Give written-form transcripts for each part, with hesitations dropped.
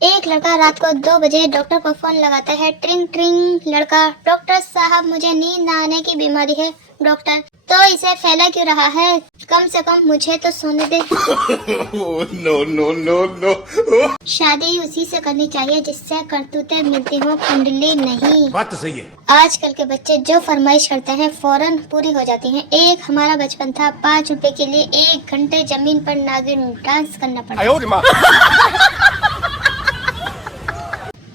एक लड़का रात को 2 बजे डॉक्टर को फोन लगाता है। ट्रिंग ट्रिंग। लड़का, डॉक्टर साहब मुझे नींद न आने की बीमारी है। डॉक्टर, तो इसे फैला क्यों रहा है? कम से कम मुझे तो सोने दे। No no no no. शादी उसी से करनी चाहिए जिससे करतूतें मिलती हो, कुंडली नहीं। बात तो सही है। आजकल के बच्चे जो फरमाइश करते हैं फौरन पूरी हो जाती हैं। एक हमारा बचपन था, 5 रुपए के लिए 1 घंटे जमीन पर नागिन डांस करना पड़ता।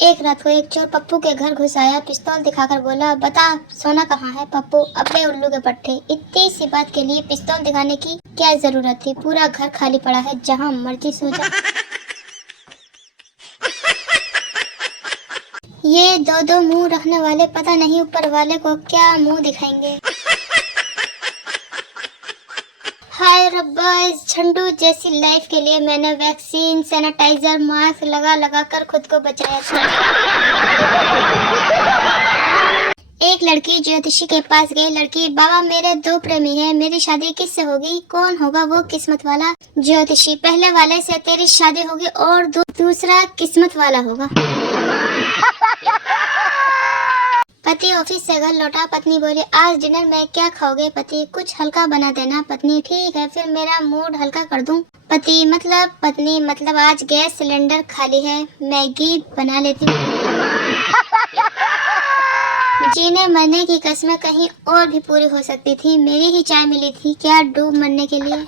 एक रात को एक चोर पप्पू के घर घुस आया। पिस्तौल दिखाकर बोला, बता सोना कहाँ है? पप्पू, अपने उल्लू के पट्टे। इतनी सी बात के लिए पिस्तौल दिखाने की क्या जरूरत थी? पूरा घर खाली पड़ा है, जहाँ मर्जी सो जा। ये दो मुंह रखने वाले पता नहीं ऊपर वाले को क्या मुंह दिखाएंगे। हाय रब्बा, इस झंडू जैसी लाइफ के लिए मैंने वैक्सीन, सैनिटाइजर, मास्क लगा लगा कर खुद को बचाया था। एक लड़की ज्योतिषी के पास गई। लड़की, बाबा मेरे 2 प्रेमी हैं, मेरी शादी किससे होगी? कौन होगा वो किस्मत वाला? ज्योतिषी, पहले वाले से तेरी शादी होगी और दूसरा किस्मत वाला होगा। पति ऑफिस से घर लौटा। पत्नी बोली, आज डिनर में क्या खाओगे? पति, कुछ हल्का बना देना। पत्नी, ठीक है, फिर मेरा मूड हल्का कर दूं। पति, मतलब? पत्नी, मतलब आज गैस सिलेंडर खाली है, मैगी बना लेती हूँ। जीने मरने की कस्में कहीं और भी पूरी हो सकती थी, मेरी ही चाय मिली थी क्या डूब मरने के लिए?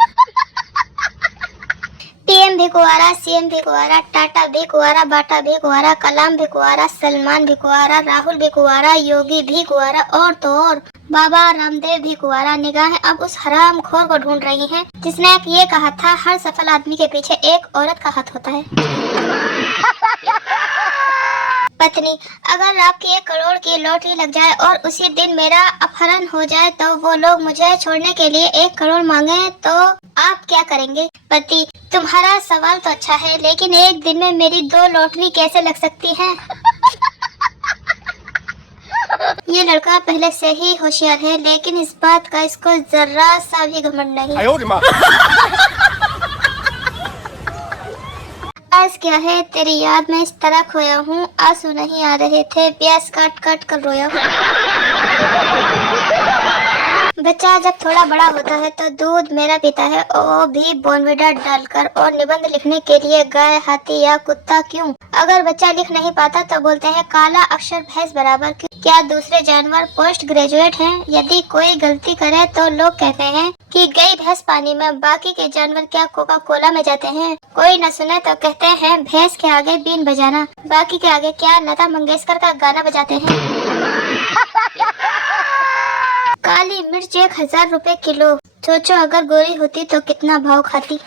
पीएम भी कुंवारा, सीएम भी कुंवारा, टाटा भी कुंवारा, बाटा भी कुंवारा, कलाम भी कुंवारा, सलमान भी कुंवारा, राहुल भी कुंवारा, योगी भी कुंवारा, और तो और बाबा रामदेव भी कुंवारा। निगाहें अब उस हराम खोर को ढूंढ रही हैं जिसने ये कहा था, हर सफल आदमी के पीछे एक औरत का हाथ होता है। पत्नी, अगर आपकी 1 करोड़ की लॉटरी लग जाए और उसी दिन मेरा अपहरण हो जाए तो वो लोग मुझे छोड़ने के लिए 1 करोड़ मांगे तो आप क्या करेंगे? पति, तुम्हारा सवाल तो अच्छा है, लेकिन एक दिन में मेरी 2 लॉटरी कैसे लग सकती है? ये लड़का पहले से ही होशियार है, लेकिन इस बात का इसको जरा सा भी घमंड नहीं। अर्ज क्या है, तेरी याद में इस तरह खोया हूँ, आंसू नहीं आ रहे थे, प्यास काट काट कर रोया हूँ। बच्चा जब थोड़ा बड़ा होता है तो दूध मेरा पीता है, वो भी बोर्नवीटा डालकर, और निबंध लिखने के लिए गाय, हाथी या कुत्ता क्यों? अगर बच्चा लिख नहीं पाता तो बोलते हैं काला अक्षर भैंस बराबर। क्या दूसरे जानवर पोस्ट ग्रेजुएट हैं? यदि कोई गलती करे तो लोग कहते हैं कि गई भैंस पानी में, बाकी के जानवर क्या कोका कोला में जाते हैं? कोई न सुने तो कहते हैं भैंस के आगे बीन बजाना, बाकी के आगे क्या लता मंगेशकर का गाना बजाते हैं। काली मिर्च 1000 रुपए किलो। सोचो अगर गोरी होती तो कितना भाव खाती।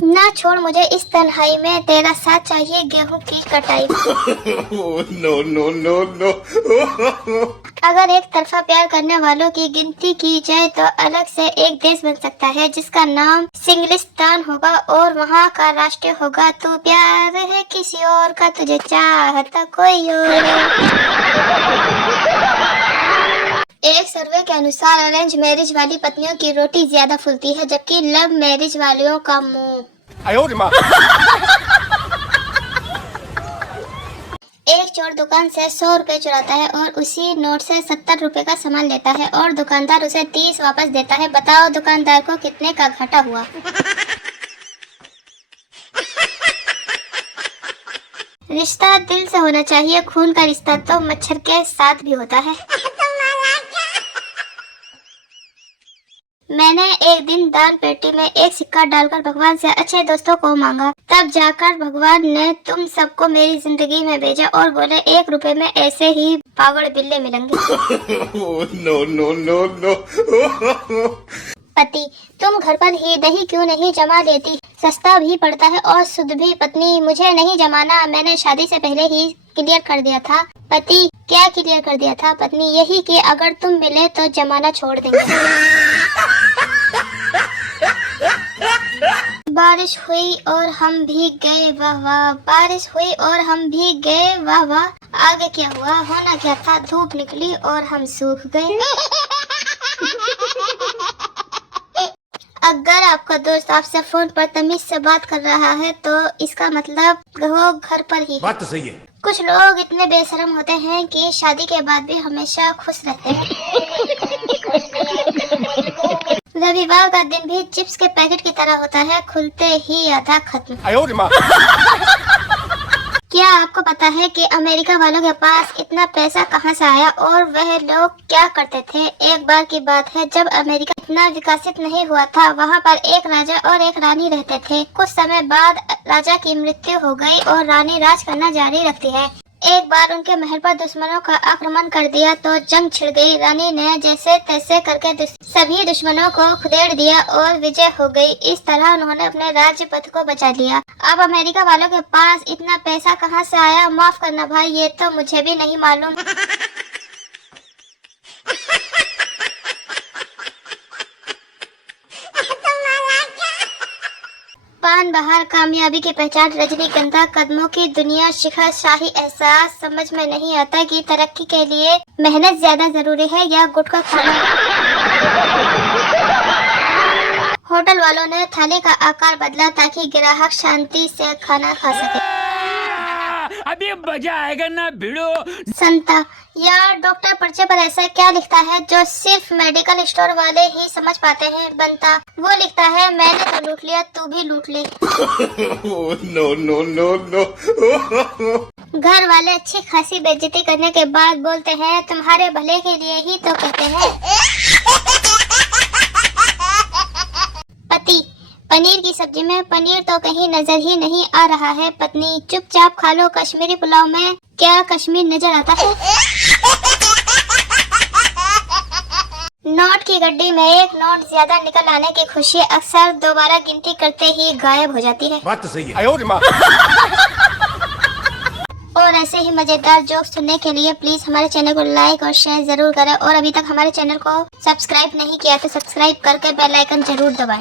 ना छोड़ मुझे इस तन्हाई में, तेरा साथ चाहिए गेहूं की कटाई। No no no no. अगर एक तरफा प्यार करने वालों की गिनती की जाए तो अलग से एक देश बन सकता है जिसका नाम सिंगलिस्तान होगा और वहाँ का राष्ट्र होगा, तू प्यार है किसी और का, तुझे चाहता कोई और। एक सर्वे के अनुसार अरेंज मैरिज वाली पत्नियों की रोटी ज्यादा फूलती है, जबकि लव मैरिज वालियों का मुंह। एक चोर दुकान से 100 रुपए चुराता है और उसी नोट से 70 रुपए का सामान लेता है और दुकानदार उसे 30 वापस देता है। बताओ दुकानदार को कितने का घाटा हुआ? रिश्ता दिल से होना चाहिए, खून का रिश्ता तो मच्छर के साथ भी होता है। मैंने एक दिन दान पेटी में एक सिक्का डालकर भगवान से अच्छे दोस्तों को मांगा, तब जाकर भगवान ने तुम सबको मेरी जिंदगी में भेजा और बोले 1 रुपए में ऐसे ही पागल बिल्ले मिलेंगे। No no no no. पति, तुम घर पर ही दही क्यों नहीं जमा लेती? सस्ता भी पड़ता है और शुद्ध भी। पत्नी, मुझे नहीं जमाना, मैंने शादी से पहले ही क्लियर कर दिया था। पति, क्या क्लियर कर दिया था? पत्नी, यही कि अगर तुम मिले तो जमाना छोड़ देंगे। बारिश हुई और हम भीग गए, वाह वाह। बारिश हुई और हम भीग गए, वाह वाह। आगे क्या हुआ? होना क्या था? धूप निकली और हम सूख गए। अगर आपका दोस्त आपसे फोन पर तमीज से बात कर रहा है तो इसका मतलब वो घर पर ही। बात तो सही है। कुछ लोग इतने बेशरम होते हैं कि शादी के बाद भी हमेशा खुश रहते हैं। रविवार का दिन भी चिप्स के पैकेट की तरह होता है, खुलते ही आधा खत्म। क्या आपको पता है कि अमेरिका वालों के पास इतना पैसा कहां से आया और वह लोग क्या करते थे? एक बार की बात है जब अमेरिका इतना विकसित नहीं हुआ था, वहां पर एक राजा और एक रानी रहते थे। कुछ समय बाद राजा की मृत्यु हो गई और रानी राज करना जारी रखती है। एक बार उनके महल पर दुश्मनों का आक्रमण कर दिया तो जंग छिड़ गई। रानी ने जैसे तैसे करके सभी दुश्मनों को खदेड़ दिया और विजय हो गई। इस तरह उन्होंने अपने राज्य पथ को बचा लिया। अब अमेरिका वालों के पास इतना पैसा कहां से आया? माफ करना भाई, ये तो मुझे भी नहीं मालूम। पान बहार कामयाबी की पहचान, रजनीगंधा कदमों की दुनिया, शिखर शाही एहसास। समझ में नहीं आता कि तरक्की के लिए मेहनत ज्यादा जरूरी है या गुटखा खाना। होटल वालों ने थाली का आकार बदला ताकि ग्राहक शांति से खाना खा सके। अभी मजा आएगा ना भिड़ो। संता, यार डॉक्टर पर्चे पर ऐसा क्या लिखता है जो सिर्फ मेडिकल स्टोर वाले ही समझ पाते हैं? बनता, वो लिखता है मैंने तो लूट लिया, तू भी लूट ले। Oh, no, no, no, no. घर वाले अच्छी खासी बेइज्जती करने के बाद बोलते हैं तुम्हारे भले के लिए ही तो कहते हैं। पति, पनीर की सब्जी में पनीर तो कहीं नजर ही नहीं आ रहा है। पत्नी, चुपचाप खा लो, कश्मीरी पुलाव में क्या कश्मीर नजर आता है? नोट की गड्डी में एक नोट ज्यादा निकल आने की खुशी अक्सर दोबारा गिनती करते ही गायब हो जाती है। बात तो सही है। और ऐसे ही मजेदार जोक्स सुनने के लिए प्लीज हमारे चैनल को लाइक और शेयर जरूर करें। और अभी तक हमारे चैनल को सब्सक्राइब नहीं किया तो सब्सक्राइब करके बेल आइकन जरूर दबाएं।